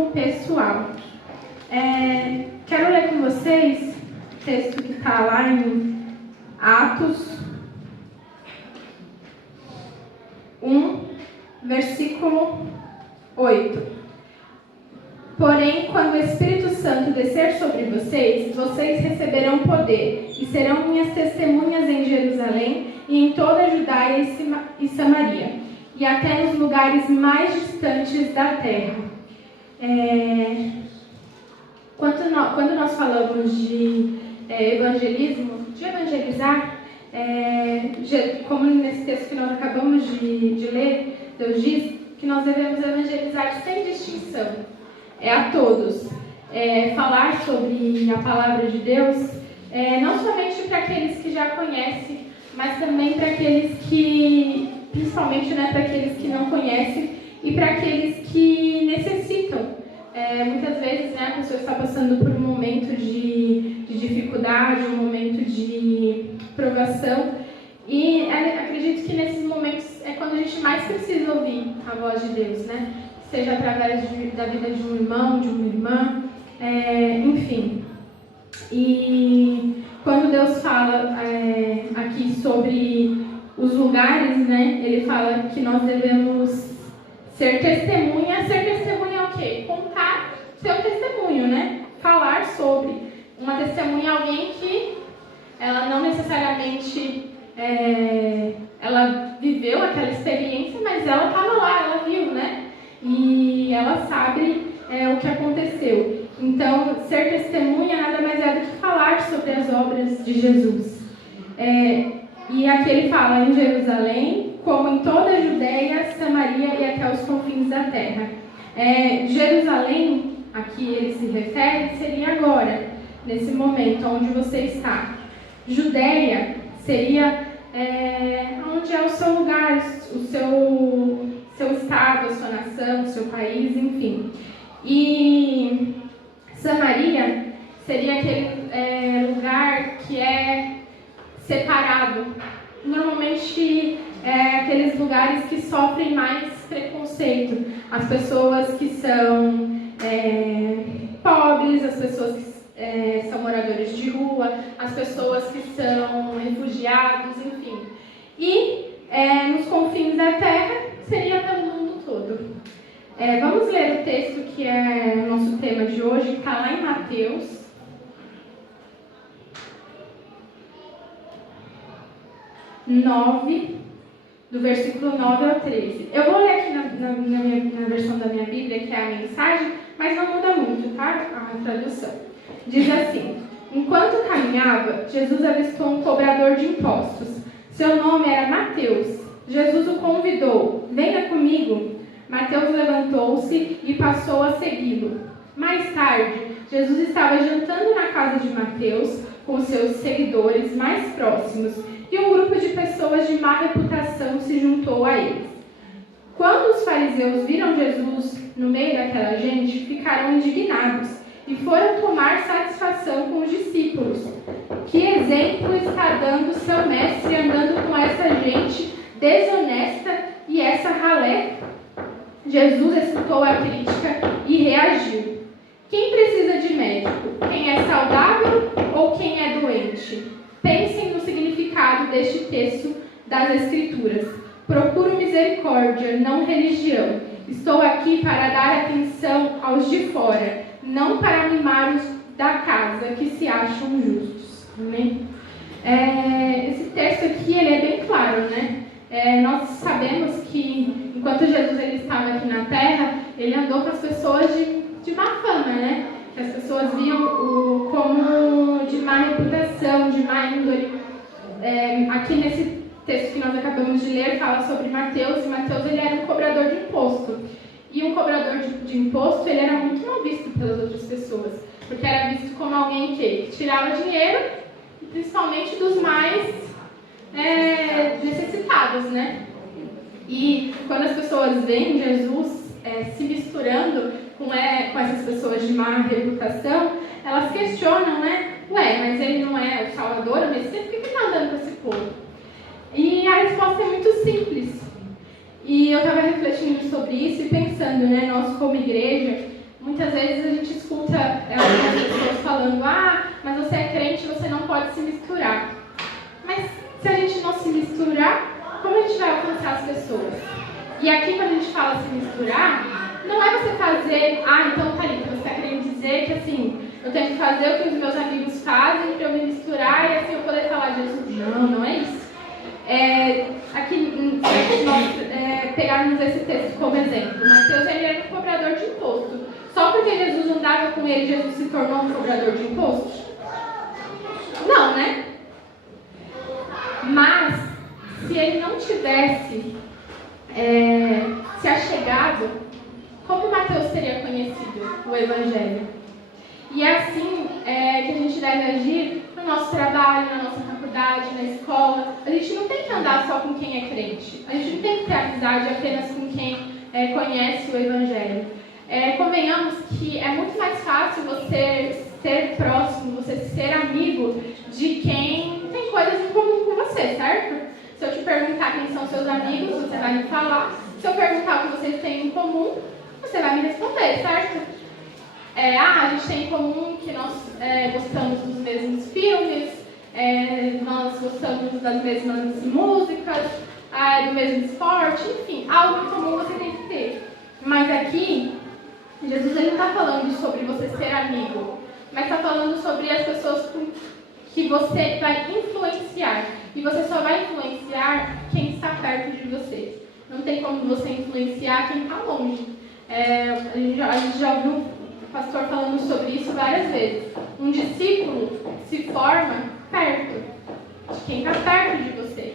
título pessoal. Quero ler com vocês o texto que está lá em Atos 1, versículo 8. Porém, quando o Espírito Santo descer sobre vocês, vocês receberão poder e serão minhas testemunhas em Jerusalém e em toda a Judaia e Samaria, e até nos lugares mais distantes da terra. Quando nós falamos de evangelismo, de evangelizar, como nesse texto que nós acabamos de ler, Deus diz que nós devemos evangelizar sem distinção. A todos. Falar sobre a palavra de Deus, não somente para aqueles que já conhecem, mas também para aqueles que, principalmente, para aqueles que não conhecem e para aqueles que necessitam. Muitas vezes, a pessoa está passando por um momento de dificuldade, um momento de provação, e acredito que nesses momentos é quando a gente mais precisa ouvir a voz de Deus, seja através da vida de um irmão, de uma irmã, enfim. E quando Deus fala aqui sobre os lugares, ele fala que nós devemos ser testemunha. Ser testemunha é o quê? Contar seu testemunho, Falar sobre. Uma testemunha é alguém que ela não necessariamente ela viveu aquela experiência, mas ela estava lá, ela viu, E ela sabe o que aconteceu. Então, ser testemunha nada mais é do que falar sobre as obras de Jesus. E aqui ele fala em Jerusalém, como em toda a Judeia, Samaria e até os confins da terra. Jerusalém, aqui ele se refere, seria agora, nesse momento onde você está. Judeia seria onde é o seu lugar, o seu estado, a sua nação, o seu país, enfim. E Samaria seria aquele lugar que é separado. Normalmente aqueles lugares que sofrem mais preconceito. As pessoas que são pobres, as pessoas que são moradores de rua, as pessoas que são refugiados, enfim. E nos confins da terra seria pelo mundo todo. Vamos ler o texto que é o nosso tema de hoje, que está lá em Mateus. Do versículo 9 ao 13. Eu vou ler aqui na versão da minha Bíblia, que é a mensagem, mas não muda muito, tá? A tradução. Diz assim: enquanto caminhava, Jesus avistou um cobrador de impostos. Seu nome era Mateus. Jesus o convidou: venha comigo. Mateus levantou-se e passou a segui-lo. Mais tarde, Jesus estava jantando na casa de Mateus com seus seguidores mais próximos, e um grupo de pessoas de má reputação se juntou a eles. Quando os fariseus viram Jesus no meio daquela gente, ficaram indignados e foram tomar satisfação com os discípulos. Que exemplo está dando seu mestre andando com essa gente desonesta e essa ralé? Jesus escutou a crítica e reagiu. Quem precisa de médico? Quem é saudável ou quem é doente? Pensem no significado deste texto das Escrituras. Procuro misericórdia, não religião. Estou aqui para dar atenção aos de fora, não para animar os da casa que se acham justos. Amém? Esse texto aqui ele é bem claro, nós sabemos que enquanto Jesus ele estava aqui na terra, ele andou com as pessoas de má fama, Que as pessoas viam como de má reputação, de má índole. Aqui nesse texto que nós acabamos de ler, fala sobre Mateus, e Mateus ele era um cobrador de imposto. E um cobrador de imposto, ele era muito mal visto pelas outras pessoas, porque era visto como alguém que tirava dinheiro, principalmente dos mais necessitados, E quando as pessoas veem Jesus se misturando com essas pessoas de má reputação, elas questionam, mas ele não é o Salvador, o Messias, por que ele está andando com esse povo? E a resposta é muito simples. E eu estava refletindo sobre isso e pensando, nós como igreja, muitas muitas vezes a gente escuta algumas pessoas falando: mas você é crente, você não pode se misturar. Mas se a gente não se misturar, como a gente vai alcançar as pessoas? E aqui, quando a gente fala se misturar, não é você fazer: então Thalita, você está querendo dizer que assim, eu tenho que fazer o que os meus amigos fazem para eu me misturar e assim eu poder falar de Jesus. Não é isso. Aqui, se nós pegarmos esse texto como exemplo, Mateus, ele era um cobrador de imposto. Só porque Jesus andava com ele, Jesus se tornou um cobrador de impostos? Não, né? Mas, se ele não tivesse se achegado, como Mateus teria conhecido o Evangelho? E é assim que a gente deve agir no nosso trabalho, na nossa faculdade, na escola. A gente não tem que andar só com quem é crente. A gente não tem que ter amizade apenas com quem conhece o Evangelho. Convenhamos que é muito mais fácil você ser próximo, você ser amigo de quem tem coisas em comum com você, certo? Se eu te perguntar quem são seus amigos, você vai me falar. Se eu perguntar o que vocês têm em comum, você vai me responder, certo? A gente tem em comum que nós gostamos dos mesmos filmes, nós gostamos das mesmas músicas, do mesmo esporte, enfim, algo em comum você tem que ter. Mas aqui, Jesus ele não está falando sobre você ser amigo, mas está falando sobre as pessoas que você vai influenciar. E você só vai influenciar quem está perto de você. Não tem como você influenciar quem está longe. A gente já ouviu o pastor falando sobre isso várias vezes. Um discípulo se forma perto de quem está perto de você.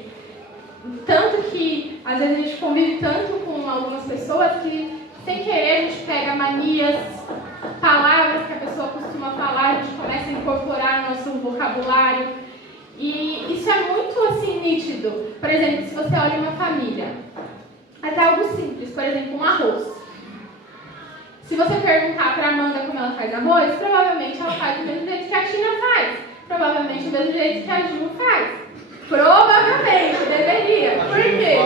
Tanto que, às vezes, a gente convive tanto com algumas pessoas que, sem querer, a gente pega manias, palavras que a pessoa costuma falar, a gente começa a incorporar no nosso vocabulário. E isso é muito, assim, nítido. Por exemplo, se você olha uma família, até algo simples, por exemplo, um arroz. Se você perguntar para a Amanda como ela faz arroz, provavelmente ela faz do mesmo jeito que a Tina faz. Provavelmente do mesmo jeito que a Ju faz. Provavelmente, deveria. Por quê?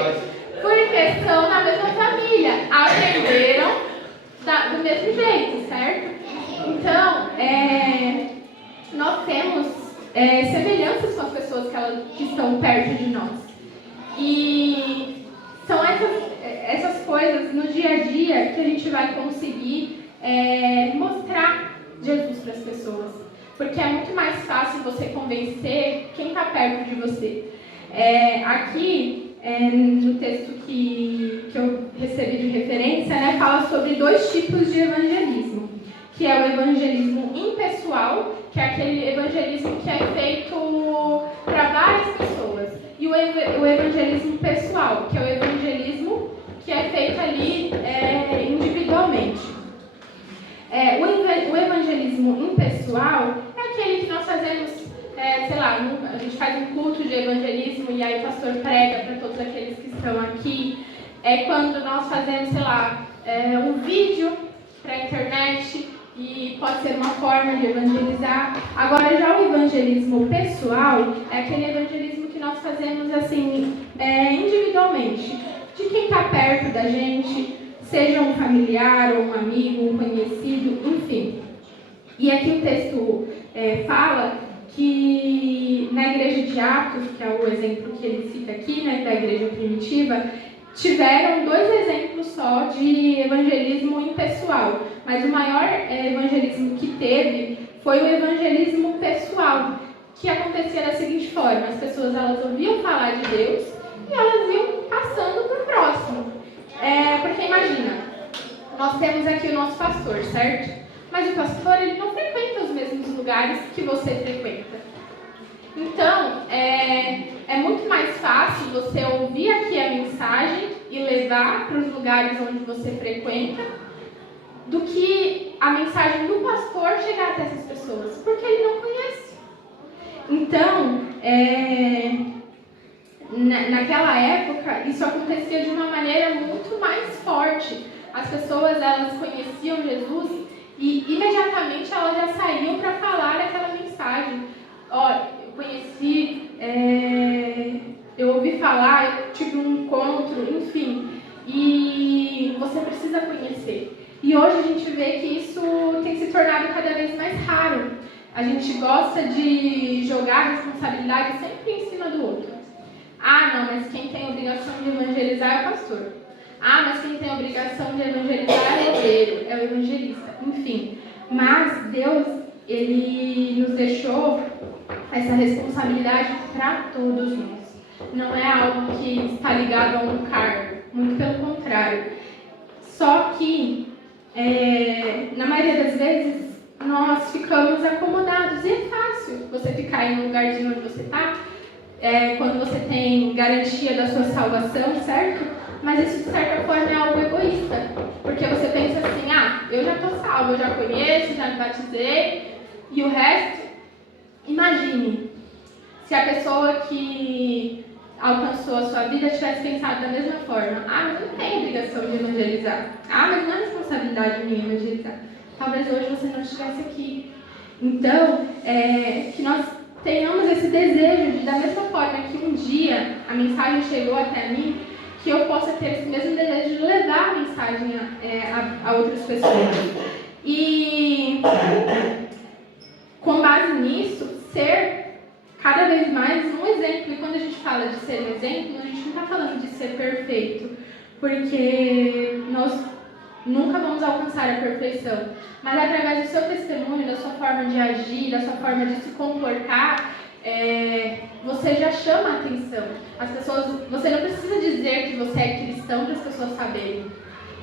Porque são da mesma família. Aprenderam do mesmo jeito, certo? Então, nós temos semelhanças com as pessoas que estão perto de nós. E são essas coisas no dia a dia que a gente vai conseguir mostrar Jesus para as pessoas. Porque é muito mais fácil você convencer quem está perto de você. Aqui, no texto que eu recebi de referência, fala sobre 2 tipos de evangelismo. Que é o evangelismo impessoal, que é aquele evangelismo que é feito para várias pessoas. E o evangelismo pessoal, que é o evangelismo que é feito ali individualmente. O evangelismo impessoal é aquele que nós fazemos, a gente faz um culto de evangelismo e aí o pastor prega para todos aqueles que estão aqui. É quando nós fazemos, um vídeo para a internet e pode ser uma forma de evangelizar. Agora, já o evangelismo pessoal é aquele evangelismo que nós fazemos assim, individualmente, de quem está perto da gente, seja um familiar, ou um amigo, um conhecido, enfim. E aqui o texto fala que na igreja de Atos, que é o exemplo que ele cita aqui, da igreja primitiva, tiveram 2 exemplos só de evangelismo impessoal, mas o maior evangelismo que teve foi o evangelismo pessoal, que acontecia da seguinte forma: as pessoas elas ouviam falar de Deus e elas iam passando para o próximo. Porque imagina, nós temos aqui o nosso pastor, certo? Mas o pastor ele não frequenta os mesmos lugares que você frequenta. Então, é muito mais fácil você ouvir aqui a mensagem e levar para os lugares onde você frequenta do que a mensagem do pastor chegar até essas pessoas, porque ele não conhece. Então, naquela época, isso acontecia de uma maneira muito mais forte. As pessoas, elas conheciam Jesus e imediatamente elas já saíam para falar aquela mensagem. Eu conheci, eu ouvi falar, eu tive um encontro, enfim. E você precisa conhecer. E hoje a gente vê que isso isso tem se tornado cada vez mais raro. A gente gosta de jogar a responsabilidade sempre em cima do outro. Ah, não, mas quem tem a obrigação de evangelizar é o pastor. Ah, mas quem tem a obrigação de evangelizar é o obreiro, é o evangelista. Enfim, mas Deus, Ele nos deixou essa responsabilidade para todos nós. Não é algo que está ligado a um cargo, muito pelo contrário. Só que, na maioria das vezes, nós ficamos acomodados. E é fácil você ficar em um lugarzinho onde você está, quando você tem garantia da sua salvação, certo? Mas isso, de certa forma, é algo egoísta. Porque você pensa assim, eu já estou salvo, eu já conheço, já me batizei, e o resto, imagine se a pessoa que alcançou a sua vida tivesse pensado da mesma forma. Mas eu não tenho obrigação de evangelizar. Mas não é responsabilidade minha evangelizar. Talvez hoje você não estivesse aqui. Então, que nós tenhamos esse desejo de, da mesma forma que um dia a mensagem chegou até mim, que eu possa ter esse mesmo desejo de levar a mensagem a outras pessoas. E, com base nisso, ser cada vez mais um exemplo. E quando a gente fala de ser um exemplo, a gente não está falando de ser perfeito, porque nós nunca vamos alcançar a perfeição. Mas através do seu testemunho, da sua forma de agir, da sua forma de se comportar, você já chama a atenção. As pessoas, você não precisa dizer que você é cristão para as pessoas saberem.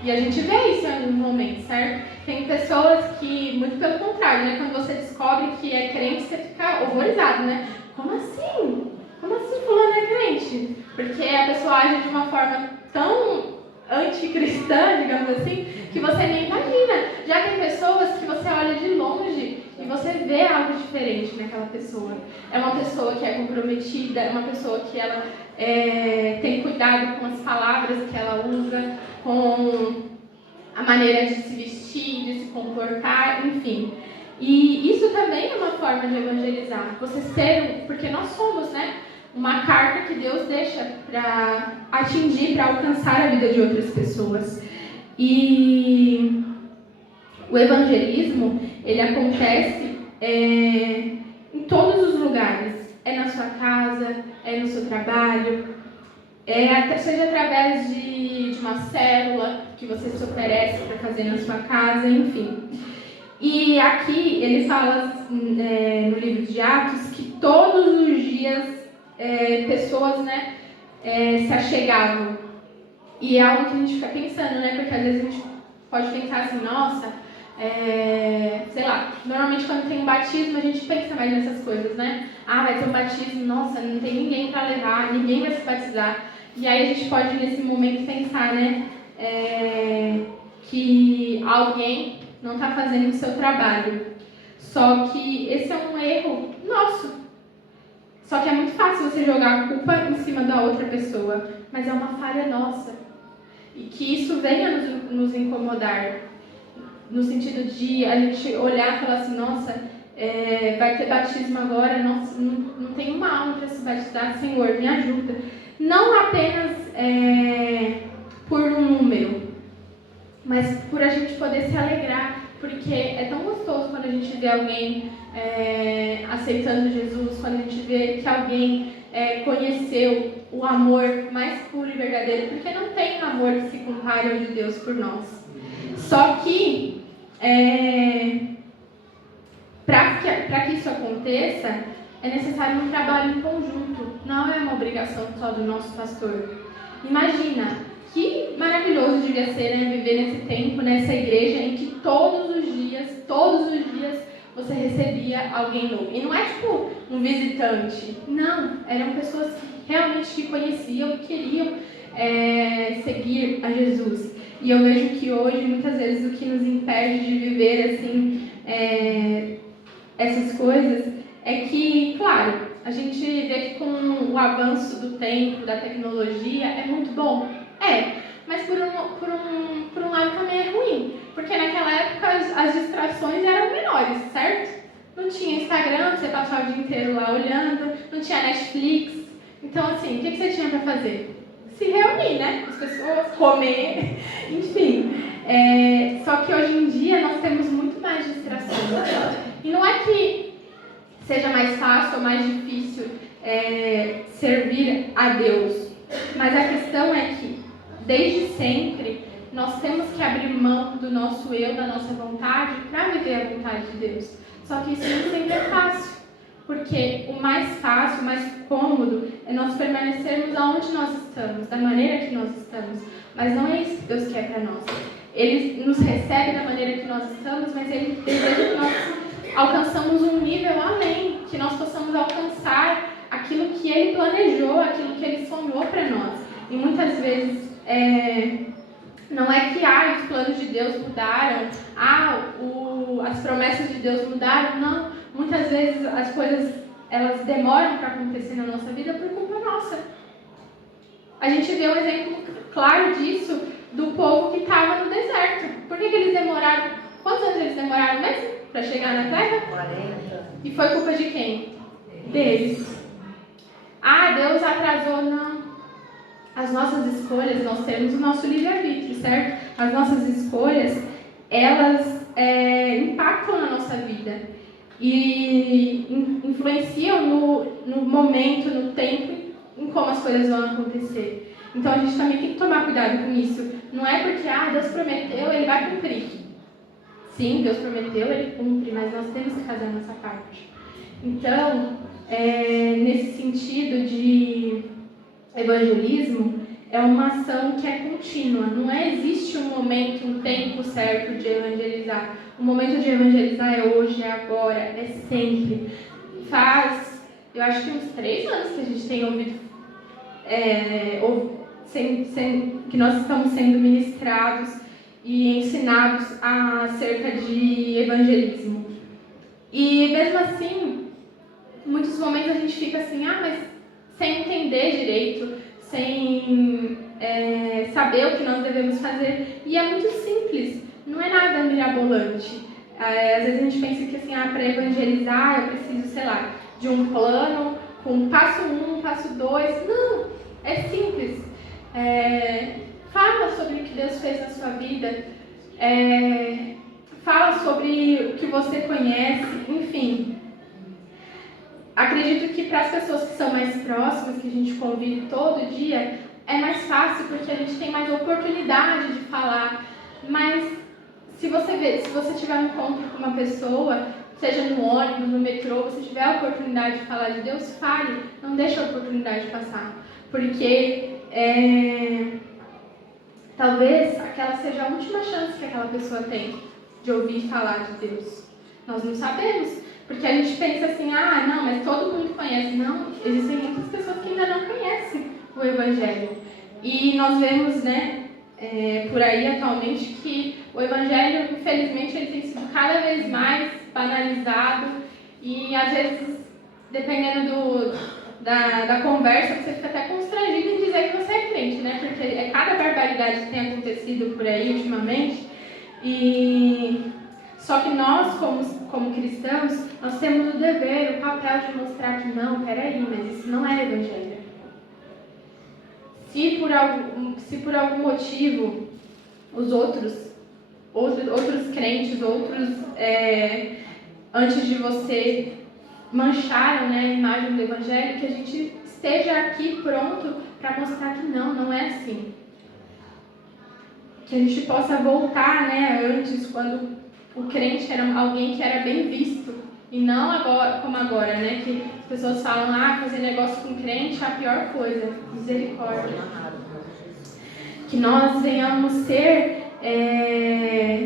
E a gente vê isso em algum momento, certo? Tem pessoas que, muito pelo contrário, né? Quando você descobre que é crente, você fica horrorizado, né? Como assim? Como assim fulano é crente? Porque a pessoa age de uma forma tão anticristã, digamos assim, que você nem imagina. Já tem pessoas que você olha de longe e você vê algo diferente naquela pessoa. É uma pessoa que é comprometida, é uma pessoa que ela tem cuidado com as palavras que ela usa, com a maneira de se vestir, de se comportar, enfim. E isso também é uma forma de evangelizar. Você ser, porque nós somos, né? Uma carta que Deus deixa para atingir, para alcançar a vida de outras pessoas. E o evangelismo, ele acontece em todos os lugares. É na sua casa, é no seu trabalho, seja através de uma célula que você se oferece para fazer na sua casa, enfim. E aqui ele fala no livro de Atos que todos os dias pessoas, né, se achegavam. E é algo que a gente fica pensando, né? Porque às vezes a gente pode pensar assim, nossa, sei lá, normalmente quando tem um batismo a gente pensa mais nessas coisas, né? Vai ter um batismo, nossa, não tem ninguém para levar, ninguém vai se batizar. E aí a gente pode nesse momento pensar, né, que alguém não está fazendo o seu trabalho. Só que esse é um erro nosso. Só que é muito fácil você jogar a culpa em cima da outra pessoa, mas é uma falha nossa. E que isso venha nos incomodar, no sentido de a gente olhar e falar assim, nossa, vai ter batismo agora, nossa, não tem uma alma para se batizar, Senhor, me ajuda. Não apenas por um número, mas por a gente poder se alegrar, porque é tão gostoso quando a gente vê alguém aceitando Jesus, quando a gente vê que alguém conheceu o amor mais puro e verdadeiro, porque não tem amor que se compare ao de Deus por nós. Só que, para que isso aconteça, é necessário um trabalho em conjunto, não é uma obrigação só do nosso pastor. Imagina, que maravilhoso devia ser, né, viver nesse tempo, nessa igreja, em que todos os dias, você recebia alguém novo. E não é tipo um visitante, não, eram pessoas que realmente conheciam e queriam seguir a Jesus. E eu vejo que hoje, muitas vezes, o que nos impede de viver assim, essas coisas, é que, claro, a gente vê que com o avanço do tempo, da tecnologia, é muito bom. Mas por um lado também é ruim, porque naquela época as distrações eram menores, certo? Não tinha Instagram, você passava o dia inteiro lá olhando, não tinha Netflix. Então, assim, o que você tinha para fazer? Se reunir, né? As pessoas, comer, enfim. Só que hoje em dia nós temos muito seja mais fácil ou mais difícil servir a Deus. Mas a questão é que, desde sempre, nós temos que abrir mão do nosso eu, da nossa vontade, para viver a vontade de Deus. Só que isso nem sempre é fácil, porque o mais fácil, o mais cômodo, é nós permanecermos aonde nós estamos, da maneira que nós estamos. Mas não é isso que Deus quer para nós. Ele nos recebe da maneira que nós estamos, mas Ele deseja que nós alcançamos um nível além, que nós possamos alcançar aquilo que Ele planejou, aquilo que Ele sonhou para nós. E muitas vezes, não é que os planos de Deus mudaram, as promessas de Deus mudaram, não. Muitas vezes as coisas elas demoram para acontecer na nossa vida por culpa nossa. A gente vê um exemplo claro disso do povo que estava no deserto. Por que eles demoraram? Quantos anos eles demoraram mesmo para chegar na terra? 40. E foi culpa de quem? Deles. Deus atrasou, não. As nossas escolhas, nós temos o nosso livre-arbítrio, certo? As nossas escolhas, elas impactam na nossa vida e influenciam no momento, no tempo, em como as coisas vão acontecer. Então a gente também tem que tomar cuidado com isso. Não é porque Deus prometeu, Ele vai cumprir. Sim, Deus prometeu, Ele cumpre, mas nós temos que fazer a nossa parte. Então, nesse sentido de evangelismo, é uma ação que é contínua. Não existe um momento, um tempo certo de evangelizar. O momento de evangelizar é hoje, é agora, é sempre. Eu acho que uns 3 anos que a gente tem ouvido, que nós estamos sendo ministrados e ensinados acerca de evangelismo. E mesmo assim, em muitos momentos a gente fica assim, mas sem entender direito, sem saber o que nós devemos fazer. E é muito simples, não é nada mirabolante. Às vezes a gente pensa que assim, para evangelizar eu preciso, sei lá, de um plano com passo 1, passo 2. Não, é simples. Fala sobre o que Deus fez na sua vida, fala sobre o que você conhece, enfim. Acredito que para as pessoas que são mais próximas, que a gente convive todo dia, é mais fácil porque a gente tem mais oportunidade de falar. Mas se você tiver um encontro com uma pessoa, seja no ônibus, no metrô, você tiver a oportunidade de falar de Deus, fale, não deixe a oportunidade passar. Porque talvez aquela seja a última chance que aquela pessoa tem de ouvir falar de Deus. Nós não sabemos, porque a gente pensa assim, não, mas todo mundo conhece. Não, existem muitas pessoas que ainda não conhecem o Evangelho. E nós vemos, por aí atualmente, que o Evangelho, infelizmente, ele tem sido cada vez mais banalizado e, às vezes, dependendo da conversa, você fica até constrangido em dizer que você é crente, né? Porque é cada barbaridade que tem acontecido por aí ultimamente. Só que nós, como cristãos, nós temos o dever, o papel de mostrar que não, peraí, mas isso não é Evangelho. Se por algum motivo os outros crentes, antes de você, mancharam a imagem do Evangelho, que a gente esteja aqui pronto para mostrar que não é assim. Que a gente possa voltar antes, quando o crente era alguém que era bem visto, e não agora, como agora, que as pessoas falam, fazer negócio com crente é a pior coisa, misericórdia. Que nós venhamos ser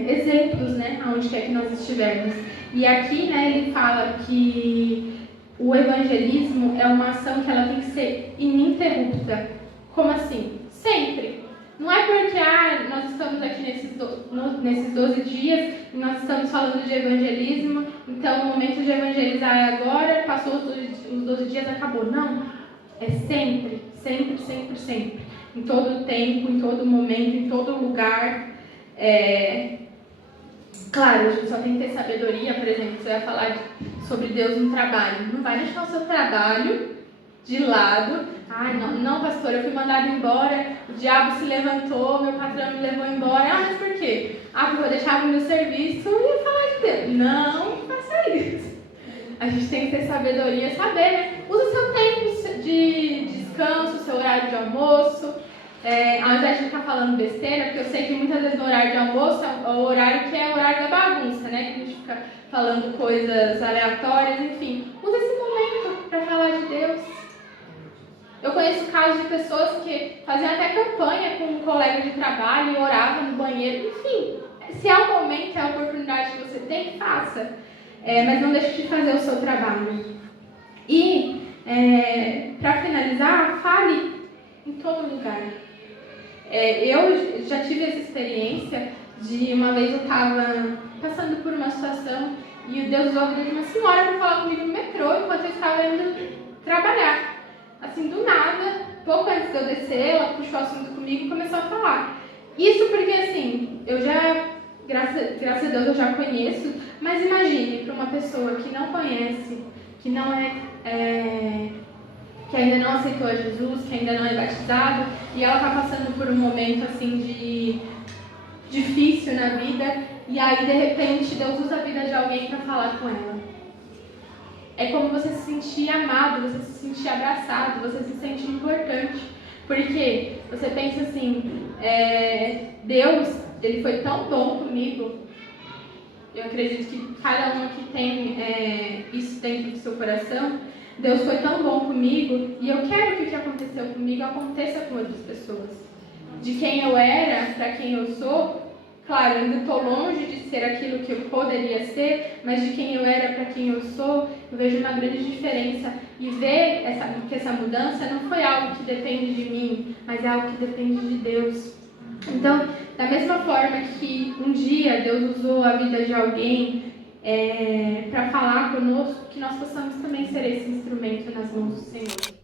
exemplos, aonde quer que nós estivermos. E aqui, ele fala que o evangelismo é uma ação que ela tem que ser ininterrupta. Como assim? Sempre. Não é porque nós estamos aqui nesses 12 dias e nós estamos falando de evangelismo, então o momento de evangelizar é agora, passou os 12 dias, acabou. Não. É sempre, sempre, sempre, sempre. Em todo tempo, em todo momento, em todo lugar. Claro, a gente só tem que ter sabedoria. Por exemplo, você vai falar sobre Deus no trabalho. Não vai deixar o seu trabalho de lado. Não, pastor, eu fui mandado embora, o diabo se levantou, meu patrão me levou embora. Mas por quê? Porque eu deixava o meu serviço e ia falar de Deus. Não faça isso. A gente tem que ter sabedoria, saber, né? Usa seu tempo de descanso, seu horário de almoço, ao invés de ficar falando besteira, porque eu sei que muitas vezes no horário de almoço é o horário que é o horário da bagunça, né? Que a gente fica falando coisas aleatórias, enfim. Usa esse momento para falar de Deus. Eu conheço casos de pessoas que faziam até campanha com um colega de trabalho e oravam no banheiro, enfim. Se é o momento, é a oportunidade que você tem, faça. Mas não deixe de fazer o seu trabalho. E, para finalizar, fale em todo lugar. Eu já tive essa experiência de uma vez eu estava passando por uma situação e o Deus usou a vida de uma senhora para falar comigo no metrô enquanto eu estava indo trabalhar. Assim, do nada, pouco antes de eu descer, ela puxou o assunto comigo e começou a falar. Isso porque, assim, eu já, graças a Deus, eu já conheço, mas imagine para uma pessoa que não conhece, que não que ainda não aceitou a Jesus, que ainda não é batizado, e ela está passando por um momento assim de difícil na vida, e aí de repente Deus usa a vida de alguém para falar com ela. É como você se sentir amado, você se sentir abraçado, você se sentir importante, porque você pensa assim, Deus, ele foi tão bom comigo. Eu acredito que cada um aqui tem isso dentro do seu coração. Deus foi tão bom comigo e eu quero que o que aconteceu comigo aconteça com outras pessoas. De quem eu era para quem eu sou, claro, eu ainda estou longe de ser aquilo que eu poderia ser, mas de quem eu era para quem eu sou, eu vejo uma grande diferença. E ver que essa mudança não foi algo que depende de mim, mas é algo que depende de Deus. Então, da mesma forma que um dia Deus usou a vida de alguém para falar conosco, que nós possamos também ser esse instrumento nas mãos do Senhor.